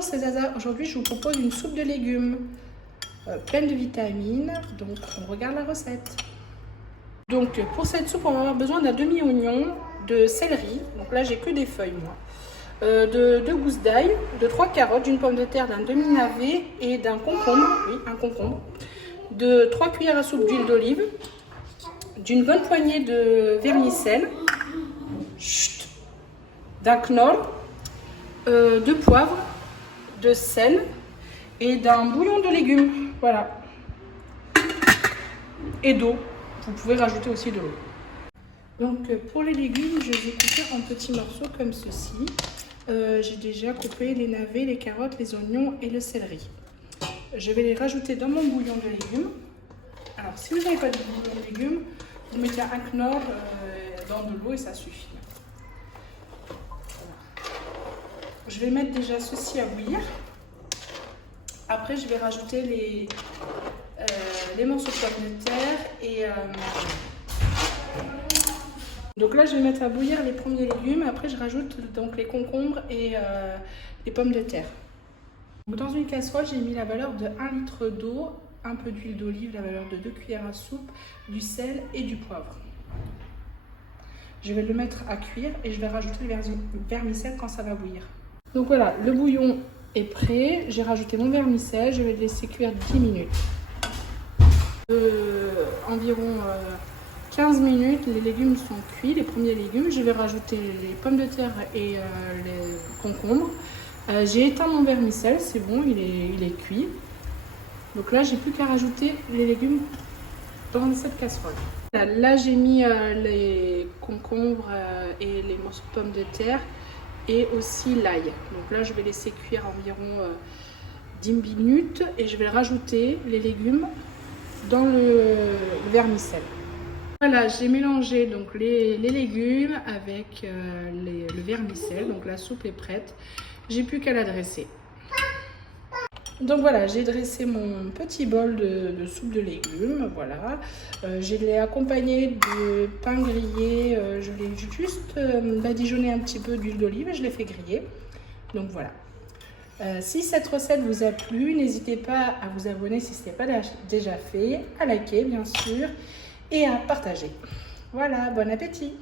C'est Zaza, aujourd'hui je vous propose une soupe de légumes pleine de vitamines, donc on regarde la recette. Donc pour cette soupe on va avoir besoin d'un demi-oignon, de céleri, donc là j'ai que des feuilles moi, de 2 gousses d'ail, de 3 carottes, d'une pomme de terre, d'un demi-navet et d'un concombre, oui un concombre, de 3 cuillères à soupe d'huile d'olive, d'une bonne poignée de vermicelle, d'un knorr, de poivre, de sel et d'un bouillon de légumes, voilà, et d'eau. Vous pouvez rajouter aussi de l'eau. Donc pour les légumes, je les ai coupés en petits morceaux comme ceci. J'ai déjà coupé les navets, les carottes, les oignons et le céleri. Je vais les rajouter dans mon bouillon de légumes. Alors si vous n'avez pas de bouillon de légumes, vous mettez un knorr dans de l'eau et ça suffit. Je vais mettre déjà ceci à bouillir. Après, je vais rajouter les morceaux de pommes de terre et donc là, je vais mettre à bouillir les premiers légumes. Après, je rajoute donc les concombres et les pommes de terre. Donc, dans une casserole, j'ai mis la valeur de 1 litre d'eau, un peu d'huile d'olive, la valeur de 2 cuillères à soupe, du sel et du poivre. Je vais le mettre à cuire et je vais rajouter le vermicelle quand ça va bouillir. Donc voilà, le bouillon est prêt. J'ai rajouté mon vermicelle. Je vais le laisser cuire 10 minutes. Environ 15 minutes, les légumes sont cuits, les premiers légumes. Je vais rajouter les pommes de terre et les concombres. J'ai éteint mon vermicelle, c'est bon, il est cuit. Donc là, j'ai plus qu'à rajouter les légumes dans cette casserole. Là, j'ai mis les concombres et les morceaux de pommes de terre et aussi l'ail. Donc là, je vais laisser cuire environ 10 minutes et je vais rajouter les légumes dans le vermicelle. Voilà, j'ai mélangé donc les légumes avec le vermicelle. Donc la soupe est prête. J'ai plus qu'à la dresser. Donc voilà, j'ai dressé mon petit bol de soupe de légumes, voilà. Je l'ai accompagné de pain grillé, je l'ai juste badigeonné un petit peu d'huile d'olive et je l'ai fait griller. Donc voilà. Si cette recette vous a plu, n'hésitez pas à vous abonner si ce n'est pas déjà fait, à liker bien sûr et à partager. Voilà, bon appétit!